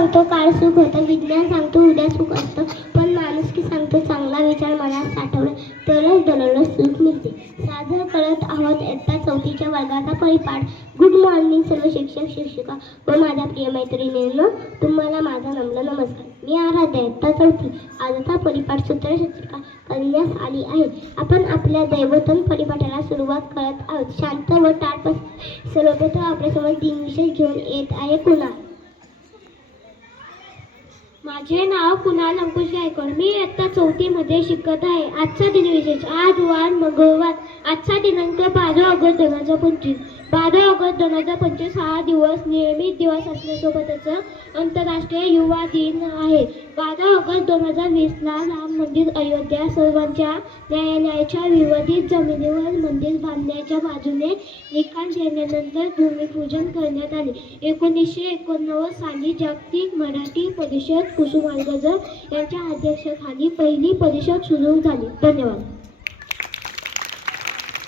सांगतो काळ सुख होतं विज्ञान सांगतो उद्या सुख असतं. पण माणुसकी सांगतो चांगला विचार मनात साठवला तरच दररोज सुख मिळते. सादर करत आहोत इयत्ता चौथीच्या वर्गाचा परिपाठ. गुड मॉर्निंग सर्व शिक्षक शिक्षिका. व माझ्या प्रिय मैत्रिणींनो तुम्हाला माझा नम्र नमस्कार. मी आराध्या इयत्ता चौथी. आजचा परिपाठ सूत्रशस्त्रिका करण्यास आली आहे. आपण आपल्या दैवतन परिपाठाला सुरुवात करत आहोत. शांत व ताट सर्वप्रथम आपल्यासमोर दिनविशेष घेऊन येत आहे कुणाल माझे नाव कुणाल अंकुश गायकवाड. मी इयत्ता चौथीमध्ये शिकत आहे. आजचा दिनविशेष आज वार मंगळवार. आजचा दिनांक बारा ऑगस्ट दोन हजार पंचवीस. बारा ऑगस्ट दोन हजार पंचवीस हा दिवस नियमित दिवस असण्यासोबतच आंतरराष्ट्रीय युवा दिन आहे. बारा ऑगस्ट दोन हजार वीसला राम मंदिर अयोध्या सर्वांच्या न्यायालयाच्या विवादित जमिनीवर मंदिर बांधण्याच्या बाजूने निकाल देण्यानंतर भूमिपूजन करण्यात आले. एकोणीसशे एकोणनव्वद साली जागतिक मराठी परिषद कुसुमाग्रज यांच्या अध्यक्षतेखाली पहिली परिषद सुरू झाली. धन्यवाद.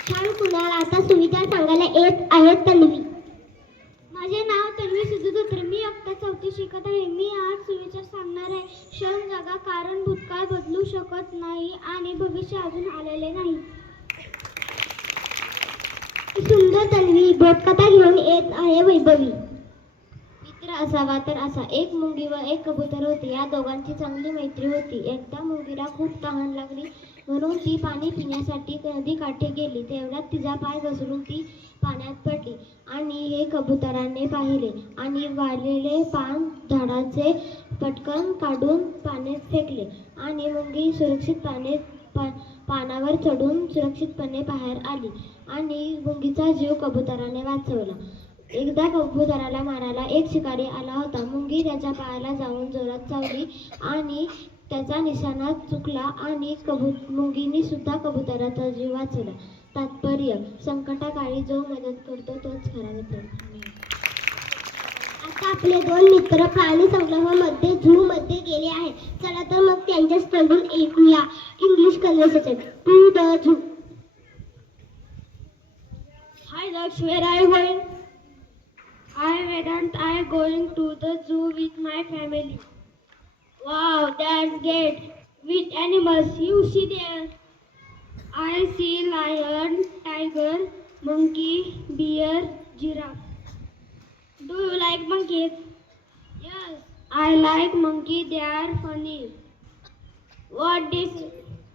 छान कुणाल आता सुविधा सांगायला येत आहेत तन्वी. माझे नाव तन्वी सिद्धुदत्त. मी आत्ता चौथी शिकत आहे. मी आज सुविचार सांगणार आहे. क्षण जागा कारण भूतकाळ बदलू शकत नाही आणि भविष्य अजून आलेले नाही. सुंदर तन्वी बोधकथा घेऊन येत आहे वैभवी. मित्र असावा तर असा. एक मुंगी व एक कबूतर होते. या दोघांची चांगली मैत्री होती. एकदा मुंगीला खूप तहान लागली. म्हणून ती पाणी पिण्यासाठी नदी काठी गेली तेवढ्यात तिचा पाय घसरून ती पाण्यात पडली आणि हे कबुतराने पाहिले आणि वाळलेले पान झाडाचे पटकन काढून पाण्यात फेकले आणि मुंगी सुरक्षितपणे पा पानावर चढून सुरक्षितपणे बाहेर आली आणि मुंगीचा जीव कबुतराने वाचवला. एकदा कबुतराला मारायला एक शिकारी आला होता. मुंगी त्याच्या पायाला जाऊन जोरात चावली आणि त्याचा निशाणा चुकला आणि कबूत मुंगीने सुद्धा कबुतराचा जीव वाचवला. तात्पर्य संकटाकाळी जो मदत करतो तोच खरा मित्र. आता आपले दोन मित्र प्राणी संग्रहामध्ये झू मध्ये गेले आहेत. चला तर मग त्यांच्या त्यांच्याकडून ऐकूया English conversation to the zoo hi dogs where I going I I I going to the zoo with my family. Wow, that's great. With animals, you see there. I see lion, tiger, monkey, bear, giraffe. Do you like monkeys? Yes, I like monkey. They are funny. What is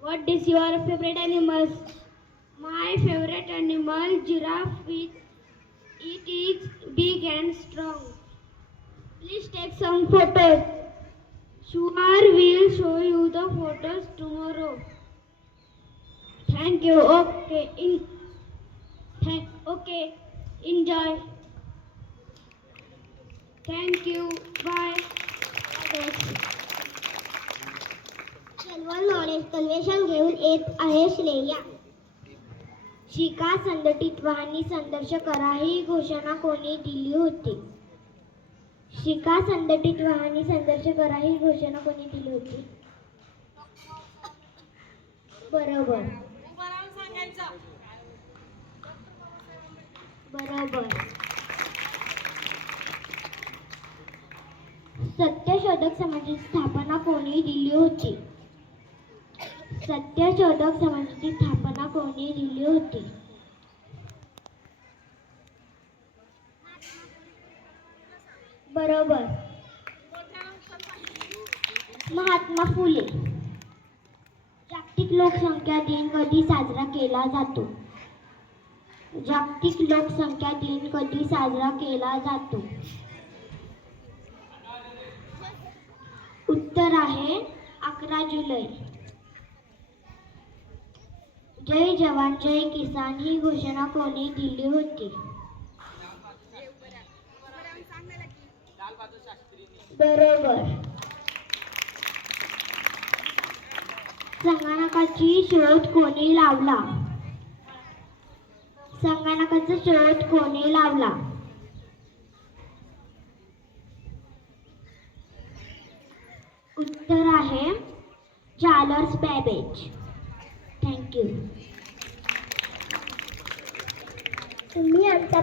what is your favorite animals? My favorite animal, giraffe. It, it is big and strong. Please take some photos. Sure, will show you the photos tomorrow. Thank you. Okay. In, thank, okay. Enjoy. Thank you. Bye. General knowledge convention घेऊन येत आहे श्रेया शिका संघटित वाहनी संघर्ष करा ही घोषणा कोणी दिली होती शिका संघटित वाहनी संघर्ष करा ही घोषणा कोणी दिली होती? बरोबर. बरोबर. सत्यशोधक समाजाची स्थापना कोणी दिली होती? सत्यशोधक समाजाची स्थापना कोणी दिली होती? बरोबर. महात्मा फुले. जागतिक लोकसंख्या दिन कधी साजरा केला जातो? जागतिक लोकसंख्या दिन कधी साजरा केला जातो? उत्तर आहे अकरा जुलै. जय जवान जय किसान ही घोषणा कोणी दिली होती? बरोबर. संगणकाची शोध कोणी लावला? संगणकाचा शोध कोणी लावला? उत्तर आहे चार्लर्स बॅबेज. थँक्यू तुम्ही आमचा